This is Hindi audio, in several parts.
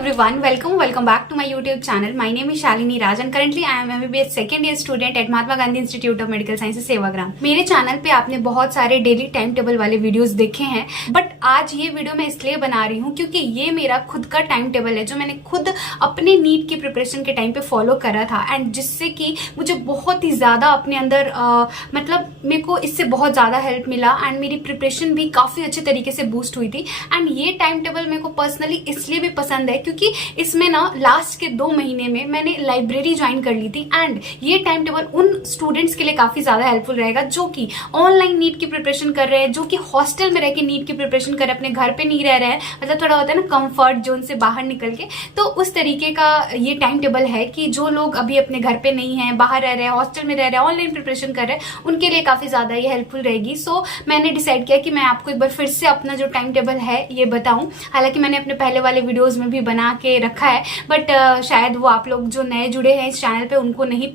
everyone, welcome back to my YouTube channel. My name is Shalini Raj and currently I am MBBS second year student at Mahatma Gandhi Institute of Medical Sciences Sevagram. मेरे चैनल पे आपने बहुत सारे डेली टाइम टेबल वाले वीडियोस देखे हैं, बट आज ये वीडियो मैं इसलिए बना रही हूँ क्योंकि ये मेरा खुद का टाइम टेबल है जो मैंने खुद अपने नीट की प्रिपरेशन के टाइम पे फॉलो करा था एंड जिससे कि मुझे बहुत ही ज्यादा अपने अंदर मतलब मेरे को इससे बहुत ज्यादा हेल्प मिला एंड मेरी प्रिपरेशन भी काफी अच्छे तरीके से बूस्ट हुई थी। एंड ये टाइम टेबल मेरे को पर्सनली इसलिए भी पसंद है क्योंकि इसमें ना लास्ट के 2 महीने में मैंने लाइब्रेरी ज्वाइन कर ली थी एंड ये टाइम टेबल उन स्टूडेंट्स के लिए काफी ज्यादा हेल्पफुल रहेगा जो कि ऑनलाइन नीट की प्रिपरेशन कर रहे हैं, जो कि हॉस्टल में रह के नीट की प्रिपरेशन कर रहे हैं, अपने घर पे नहीं रह रहे हैं, मतलब थोड़ा होता है ना कंफर्ट जोन से बाहर निकल के। तो उस तरीके का ये टाइम टेबल है कि जो लोग अभी अपने घर पे नहीं है, बाहर रह रहे हैं, हॉस्टल में रह रहे हैं, ऑनलाइन प्रिपरेशन कर रहे हैं, उनके लिए काफी ज्यादा ये हेल्पफुल रहेगी। सो मैंने डिसाइड किया कि मैं आपको एक बार फिर से अपना जो टाइम टेबल है ये बताऊं। हालांकि मैंने अपने पहले वाले वीडियोस में भी बना के रखा है, बट शायद वो आप लोग जो नए जुड़े हैं इस चैनल पे उनको नहीं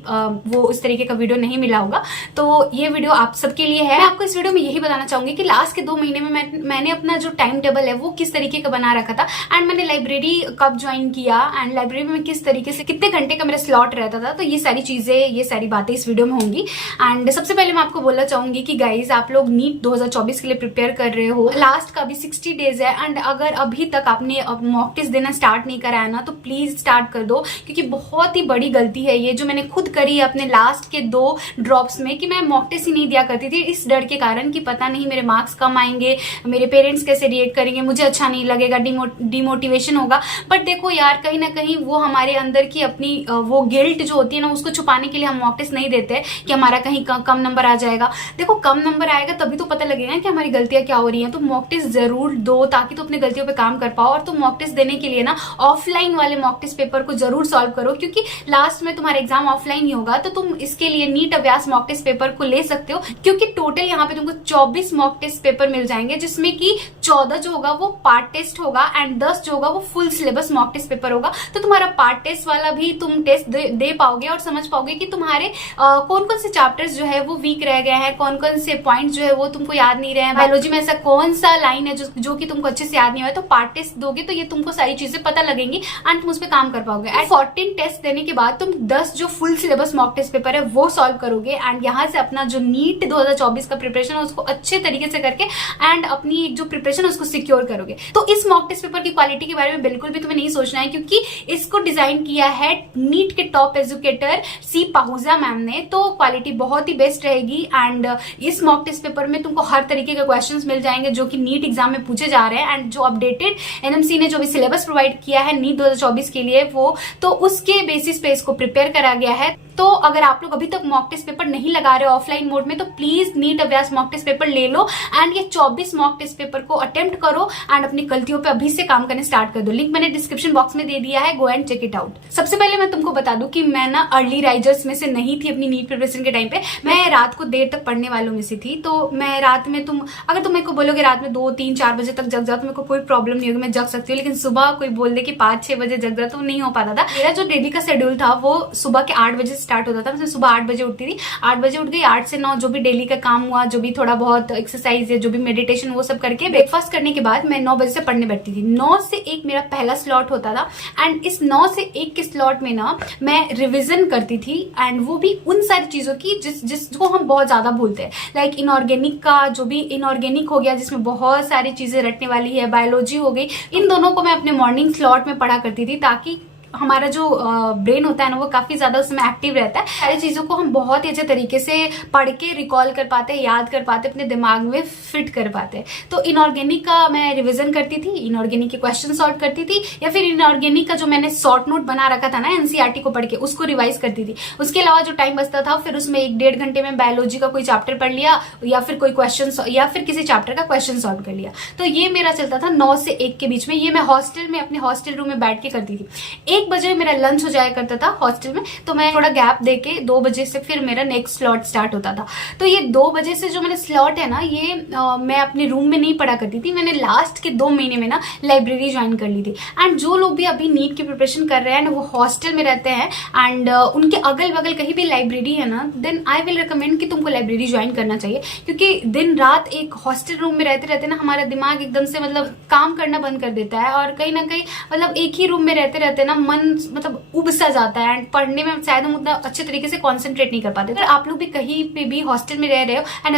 वो उस तरीके का वीडियो नहीं मिला होगा। तो ये वीडियो आप सबके लिए है। मैं आपको इस वीडियो में यही बताना चाहूंगी कि लास्ट के 2 महीने में मैंने अपना जो टाइम टेबल है वो किस तरीके का बना रखा था एंड मैंने लाइब्रेरी कब ज्वाइन किया एंड लाइब्रेरी में किस तरीके से कितने घंटे का मेरा स्लॉट रहता था। तो ये सारी चीजें, ये सारी बातें इस वीडियो में होंगी। एंड सबसे पहले मैं आपको बोलना चाहूंगी कि गाइज आप लोग नीट 2024 के लिए प्रिपेयर कर रहे हो, लास्ट का अभी 60 डेज है एंड अगर अभी तक आपने मॉक टेस्ट देना स्टार्ट नहीं करा है ना तो प्लीज स्टार्ट कर दो, क्योंकि बहुत ही बड़ी गलती है ये जो मैंने खुद करी है अपने लास्ट के 2 ड्रॉप्स में कि मैं मॉक टेस्ट ही नहीं दिया करती थी इस डर के कारण कि पता नहीं मेरे मार्क्स कम आएंगे, मेरे पेरेंट्स कैसे रिएक्ट करेंगे, मुझे अच्छा नहीं लगेगा, डिमोटिवेशन होगा। बट देखो यार, कहीं ना कहीं वो हमारे अंदर की अपनी वो गिल्ट जो होती है ना उसको छुपाने के लिए हम मॉक टेस्ट नहीं देते कि हमारा कहीं कम नंबर आ जाएगा। देखो कम नंबर आएगा तभी तो पता लगेगा कि हमारी गलतियां क्या हो रही हैं। तो मॉक टेस्ट जरूर दो ताकि तो अपनी गलतियों पे काम कर पाओ। और तुम मॉक टेस्ट देने के लिए ना ऑफलाइन वाले मॉक टेस्ट पेपर को जरूर सॉल्व करो, क्योंकि लास्ट में तुम्हारा एग्जाम ऑफलाइन ही होगा। तो तुम इसके लिए नीट अभ्यास मॉक टेस्ट पेपर को ले सकते हो, क्योंकि टोटल यहाँ पे तुमको 24 मॉक टेस्ट पेपर मिल जाएंगे, जिसमें कि 14 जो होगा वो पार्ट टेस्ट होगा एंड 10 जो होगा वो full syllabus mock test paper होगा। तो तुम्हारा पार्ट टेस्ट वाला भी तुम टेस्ट दे पाओगे और समझ पाओगे कि तुम्हारे कौन कौन से चैप्टर्स जो है वो वीक रह गए हैं, कौन कौन से पॉइंट जो है वो तुमको याद नहीं रहे हैं, बायोलॉजी में ऐसा कौन सा लाइन है जो कि तुमको अच्छे से याद नहीं हुआ है। तो पार्ट टेस्ट दोगे तो ये तुमको सारी चीजें पता लगेंगी एंड तुम उस पर काम कर पाओगे। एंड 14 टेस्ट देने के बाद तुम 10 जो full syllabus mock test paper है वो सॉल्व करोगे एंड यहाँ से अपना जो नीट 2024 का प्रिपरेशन है उसको अच्छे तरीके से करके एंड अपनी जो प्रिपरेशन है उसको सिक्योर करोगे। तो इस मॉक टेस्ट पेपर की क्वालिटी के बारे में बिल्कुल भी तुम्हें नहीं सोचना है, क्योंकि इसको डिजाइन किया है नीट के टॉप एजुकेटर सी पाहुजा मैम ने। तो क्वालिटी बहुत ही बेस्ट रहेगी एंड इस मॉक टेस्ट पेपर में तुमको हर तरीके के क्वेश्चंस मिल जाएंगे जो कि नीट एग्जाम में पूछे जा रहे हैं एंड जो अपडेटेड एनएमसी ने जो भी सिलेबस प्रोवाइड किया है नीट 2024 के लिए वो तो उसके बेसिस पे इसको प्रिपेयर करा गया है। तो अगर आप लोग अभी तक मॉक टेस्ट पेपर नहीं लगा रहे हो ऑफलाइन मोड में तो प्लीज नीट अभ्यास मॉक टेस्ट पेपर ले लो एंड ये 24 मॉक टेस्ट पेपर को अटेम्प्ट करो एंड अपनी गलतियों पे अभी से काम करने स्टार्ट कर दो। लिंक मैंने डिस्क्रिप्शन बॉक्स में दे दिया है, go and check it out. सबसे पहले मैं तुमको बता दूं कि मैं ना अर्ली राइजर्स में से नहीं थी अपनी नीट प्रिपरेशन के टाइम पे। मैं रात को देर तक पढ़ने वालों में से थी। तो मैं रात में अगर तुम मेरे को बोलोगे रात में 2, 3, 4 बजे तक जग जाओ तो मेरे को कोई प्रॉब्लम नहीं होगी, मैं जग सकती हूँ। लेकिन सुबह कोई बोल दे कि 5, 6 बजे जग जाओ तो नहीं हो पाता था। मेरा जो डेली का शेड्यूल था वो सुबह के 8 बजे स्टार्ट होता था। मैं सुबह 8 बजे उठती थी, 8 बजे उठ गई, 8 से 9 जो भी डेली का काम हुआ, जो भी थोड़ा बहुत एक्सरसाइज है, जो भी मेडिटेशन, वो सब करके ब्रेकफास्ट करने के बाद मैं 9 बजे से पढ़ने बैठती थी। 9 से 1 मेरा पहला स्लॉट होता था एंड इस 9 से 1 के स्लॉट में ना मैं रिविजन करती थी एंड वो भी उन सारी चीजों की जिसको हम बहुत ज्यादा भूलते हैं। लाइक इनऑर्गेनिक का जो भी इनऑर्गेनिक हो गया जिसमें बहुत सारी चीजें रटने वाली है, बायोलॉजी हो गई, इन दोनों को मैं अपने मॉर्निंग स्लॉट में पढ़ा करती थी ताकि हमारा जो ब्रेन होता है ना वो काफी ज्यादा उसमें एक्टिव रहता है। सारी चीजों को हम बहुत ही अच्छे तरीके से पढ़ के रिकॉल कर पाते हैं, याद कर पाते, अपने दिमाग में फिट कर पाते हैं। तो इनऑर्गेनिक का मैं रिवीजन करती थी, इनऑर्गेनिक के क्वेश्चन सॉल्व करती थी, या फिर इनऑर्गेनिक का जो मैंने शॉर्ट नोट बना रखा था ना एनसीईआरटी को पढ़ के उसको रिवाइज करती थी। उसके अलावा जो टाइम बचता था फिर उसमें 1-1.5 घंटे में बायोलॉजी का कोई चैप्टर पढ़ लिया या फिर कोई क्वेश्चन या फिर किसी चैप्टर का क्वेश्चन सॉल्व कर लिया। तो ये मेरा चलता था 9 से 1 के बीच में। ये मैं हॉस्टल में अपने हॉस्टल रूम में बैठ के करती थी। 1 बजे मेरा लंच हो जाया करता था हॉस्टल में, तो मैं थोड़ा गैप देके 2 बजे से फिर मेरा नेक्स्ट स्लॉट स्टार्ट होता था। तो ये 2 बजे से जो मेरा स्लॉट है ना, ये मैं अपने रूम में नहीं पढ़ा करती थी, मैंने लास्ट के 2 महीने में ना लाइब्रेरी ज्वाइन कर ली थी। एंड जो लोग भी अभी नीट की प्रिपरेशन कर रहे हैं ना, वो हॉस्टल में रहते हैं एंड उनके अगल बगल कहीं भी लाइब्रेरी है ना, देन आई विल रिकमेंड कि तुमको लाइब्रेरी ज्वाइन करना चाहिए। क्योंकि दिन रात एक हॉस्टल रूम में रहते रहते ना हमारा दिमाग एकदम से मतलब काम करना बंद कर देता है, और कहीं ना कहीं मतलब एक ही रूम में रहते रहते ना मन मतलब उब सा जाता है एंड पढ़ने में शायद हम उतना अच्छे तरीके से कॉन्सेंट्रेट नहीं कर पाते। तो आप लोग भी कहीं पे भी हॉस्टल में रह रहे हो एंड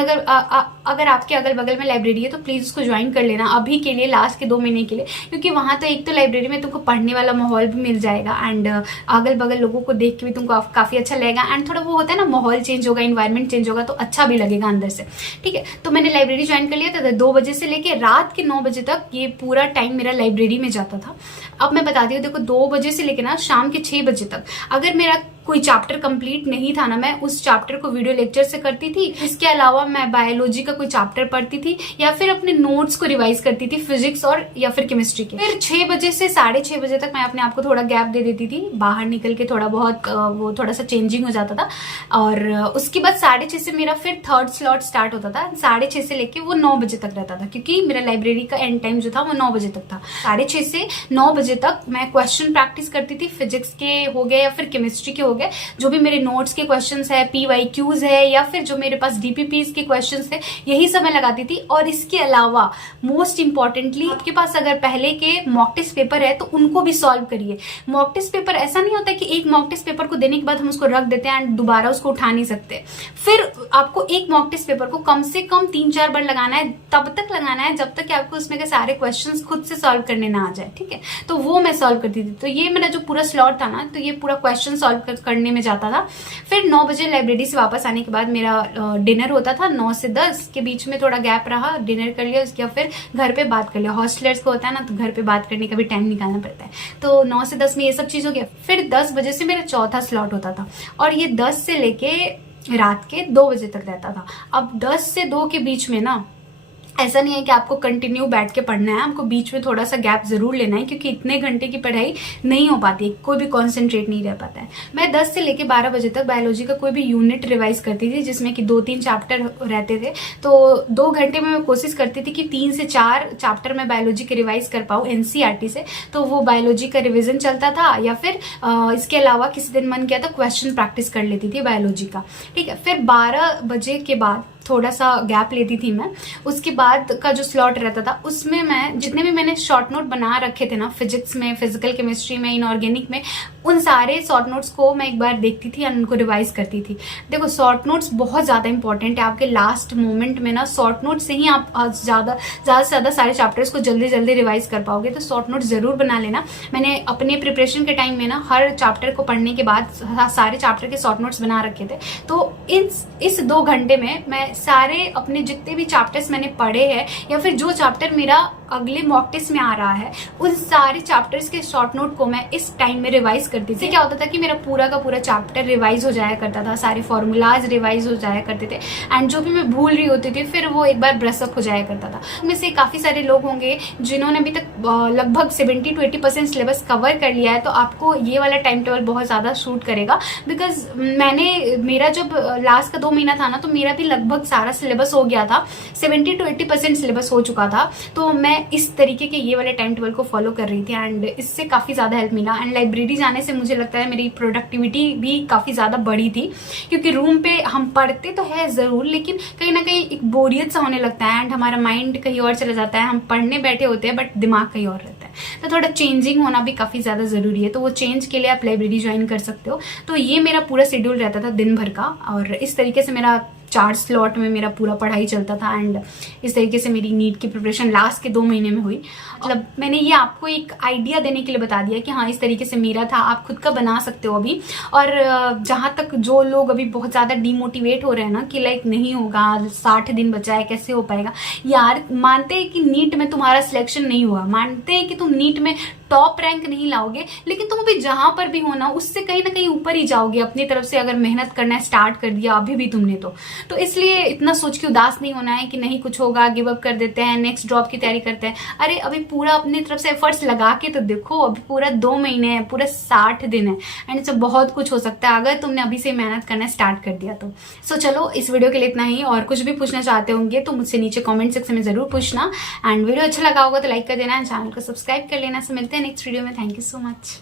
अगर आपके अगल बगल में लाइब्रेरी है तो प्लीज उसको ज्वाइन कर लेना अभी के लिए, लास्ट के 2 महीने के लिए। क्योंकि वहां तो एक तो लाइब्रेरी में तुमको पढ़ने वाला माहौल भी मिल जाएगा एंड अगल बगल लोगों को देख के भी तुमको काफी अच्छा लगेगा एंड थोड़ा वो होता है ना, माहौल चेंज होगा, इन्वायरमेंट चेंज होगा, तो अच्छा भी लगेगा अंदर से। ठीक है, तो मैंने लाइब्रेरी ज्वाइन कर लिया था। 2 बजे से लेके रात के 9 बजे तक ये पूरा टाइम मेरा लाइब्रेरी में जाता था। अब मैं बताती हूँ, देखो 2 बजे से लेके ना शाम के 6 बजे तक अगर मेरा कोई चैप्टर कंप्लीट नहीं था ना, मैं उस चैप्टर को वीडियो लेक्चर से करती थी। इसके अलावा मैं बायोलॉजी का कोई चैप्टर पढ़ती थी या फिर अपने नोट्स को रिवाइज करती थी, फिजिक्स और या फिर केमिस्ट्री के। फिर 6 बजे से 6:30 बजे तक मैं अपने आप को थोड़ा गैप दे देती थी, बाहर निकल के थोड़ा बहुत वो थोड़ा सा चेंजिंग हो जाता था। और उसके बाद 6:30 से मेरा फिर थर्ड स्लॉट स्टार्ट होता था। 6:30 से लेके वो 9 बजे तक रहता था, क्योंकि मेरा लाइब्रेरी का एंड टाइम जो था वो 9 बजे तक था। 6:30 से 9 बजे तक मैं क्वेश्चन प्रैक्टिस करती थी, फिजिक्स के हो गए या फिर केमिस्ट्री के हो गए, जो भी मेरे नोट्स के क्वेश्चंस है, PYQs है या फिर जो मेरे पास DPPs के क्वेश्चंस थे, यही सब मैं लगाती थी। और इसके अलावा मोस्ट इंपॉर्टेंटली, आपके पास अगर पहले के मॉक टेस्ट पेपर है तो उनको भी सॉल्व करिए। मॉक टेस्ट पेपर ऐसा नहीं होता कि एक मॉक टेस्ट पेपर को देने के बाद हम उसको रख देते हैं एंड दोबारा उसको उठा नहीं सकते। फिर आपको एक मॉक टेस्ट पेपर को कम से कम 3-4 बार लगाना है, तब तक लगाना है जब तक कि आपको उसमें के सारे क्वेश्चंस खुद से सॉल्व करने ना आ जाए। ठीक है, तो वो मैं सॉल्व करती थी। तो ये मेरा जो पूरा स्लॉट था ना, तो ये पूरा क्वेश्चन सॉल्व करने में जाता था। फिर 9 बजे लाइब्रेरी से वापस आने के बाद मेरा डिनर होता था। 9 से 10 के बीच में थोड़ा गैप रहा, डिनर कर लिया, उसके बाद फिर घर पे बात कर लिया। हॉस्टलर्स को होता है ना, तो घर पे बात करने का भी टाइम निकालना पड़ता है। तो 9 से 10 में ये सब चीज हो गया। फिर 10 बजे से मेरा चौथा स्लॉट होता था और ये 10 से लेके रात के 2 बजे तक रहता था। अब 10 से 2 के बीच में ना ऐसा नहीं है कि आपको कंटिन्यू बैठ के पढ़ना है, आपको बीच में थोड़ा सा गैप जरूर लेना है, क्योंकि इतने घंटे की पढ़ाई नहीं हो पाती, कोई भी कंसंट्रेट नहीं रह पाता है। मैं 10 से लेके 12 बजे तक बायोलॉजी का कोई भी यूनिट रिवाइज करती थी, जिसमें कि 2-3 चैप्टर रहते थे। तो 2 घंटे में मैं कोशिश करती थी कि 3 से 4 चैप्टर मैं बायोलॉजी के रिवाइज कर पाऊँ NCERT से। तो वो बायोलॉजी का रिविजन चलता था, या फिर इसके अलावा किसी दिन मन किया तो क्वेश्चन प्रैक्टिस कर लेती थी बायोलॉजी का। ठीक है, फिर 12 बजे के बाद थोड़ा सा गैप लेती थी मैं। उसके बाद का जो स्लॉट रहता था उसमें मैं जितने भी मैंने शॉर्ट नोट बना रखे थे ना, फिजिक्स में, फिजिकल केमिस्ट्री में, इनऑर्गेनिक में, उन सारे शॉर्ट नोट्स को मैं एक बार देखती थी और उनको रिवाइज करती थी। देखो शॉर्ट नोट्स बहुत ज्यादा इंपॉर्टेंट है आपके लास्ट मोमेंट में ना। शॉर्ट नोट से ही आप ज्यादा से ज्यादा सारे चैप्टर्स को जल्दी जल्दी रिवाइज कर पाओगे। तो शॉर्ट नोट जरूर बना लेना। मैंने अपने प्रिपरेशन के टाइम में ना हर चैप्टर को पढ़ने के बाद सारे चैप्टर के शॉर्ट नोट्स बना रखे थे। तो इस 2 घंटे में मैं सारे अपने जितने भी चैप्टर्स मैंने पढ़े हैं, या फिर जो चैप्टर मेरा अगले मॉक टेस्ट में आ रहा है, उन सारे चैप्टर्स के शॉर्ट नोट को मैं इस टाइम में रिवाइज करती थी। क्या होता था कि मेरा पूरा का पूरा चैप्टर रिवाइज हो जाया करता था, सारे फॉर्मूलाज रिवाइज हो जाया करते थे एंड जो भी मैं भूल रही होती थी फिर वो एक बार ब्रशअप हो जाया करता था। उनमें से काफी सारे लोग होंगे जिन्होंने अभी तक लगभग 70 to 80% सिलेबस कवर कर लिया है, तो आपको ये वाला टाइम टेबल बहुत ज्यादा सूट करेगा। बिकॉज मेरा जब लास्ट का 2 महीना था ना, तो मेरा भी लगभग सारा सिलेबस हो गया था, 70 to 80% सिलेबस हो चुका था। तो मैं इस तरीके के ये वाले टाइम टेबल को फॉलो कर रही थी एंड इससे काफी ज्यादा हेल्प मिला। एंड लाइब्रेरी जाने से मुझे लगता है मेरी प्रोडक्टिविटी भी काफी ज्यादा बढ़ी थी, क्योंकि रूम पे हम पढ़ते तो है जरूर, लेकिन कहीं ना कहीं एक बोरियत सा होने लगता है एंड हमारा माइंड कहीं और चला जाता है। हम पढ़ने बैठे होते हैं बट दिमाग कहीं और रहता है, तो थोड़ा चेंजिंग होना भी काफी ज्यादा जरूरी है। तो वो चेंज के लिए आप लाइब्रेरी ज्वाइन कर सकते हो। तो ये मेरा पूरा शेड्यूल रहता था दिन भर का, और इस तरीके से मेरा 4 स्लॉट में मेरा पूरा पढ़ाई चलता था एंड इस तरीके से मेरी नीट की प्रिपरेशन लास्ट के 2 महीने में हुई। मतलब मैंने ये आपको एक आइडिया देने के लिए बता दिया कि हाँ इस तरीके से मेरा था, आप खुद का बना सकते हो अभी। और जहाँ तक जो लोग अभी बहुत ज़्यादा डिमोटिवेट हो रहे हैं ना कि लाइक नहीं होगा, 60 दिन बचा है, कैसे हो पाएगा यार, मानते हैं कि नीट में तुम्हारा सिलेक्शन नहीं हुआ, मानते हैं कि तुम नीट में टॉप रैंक नहीं लाओगे, लेकिन तुम अभी जहां पर भी हो ना उससे कहीं ना कहीं ऊपर ही जाओगे अपनी तरफ से, अगर मेहनत करना स्टार्ट कर दिया अभी भी तुमने तो इसलिए इतना सोच के उदास नहीं होना है कि नहीं कुछ होगा, गिव अप कर देते हैं, नेक्स्ट जॉब की तैयारी करते हैं। अरे अभी पूरा अपनी तरफ से एफर्ट्स लगा के तो देखो, अभी पूरा 2 महीने है, पूरा 60 दिन है, एंड इससे बहुत कुछ हो सकता है अगर तुमने अभी से मेहनत करना स्टार्ट कर दिया तो। सो चलो, इस वीडियो के लिए इतना ही, और कुछ भी पूछना चाहते होंगे तो मुझसे नीचे कमेंट सेक्शन में जरूर पूछना, एंड वीडियो अच्छा लगा होगा तो लाइक कर देना, चैनल को सब्सक्राइब कर लेना। से मिलते हैं नेक्स्ट वीडियो में। Thank you so much.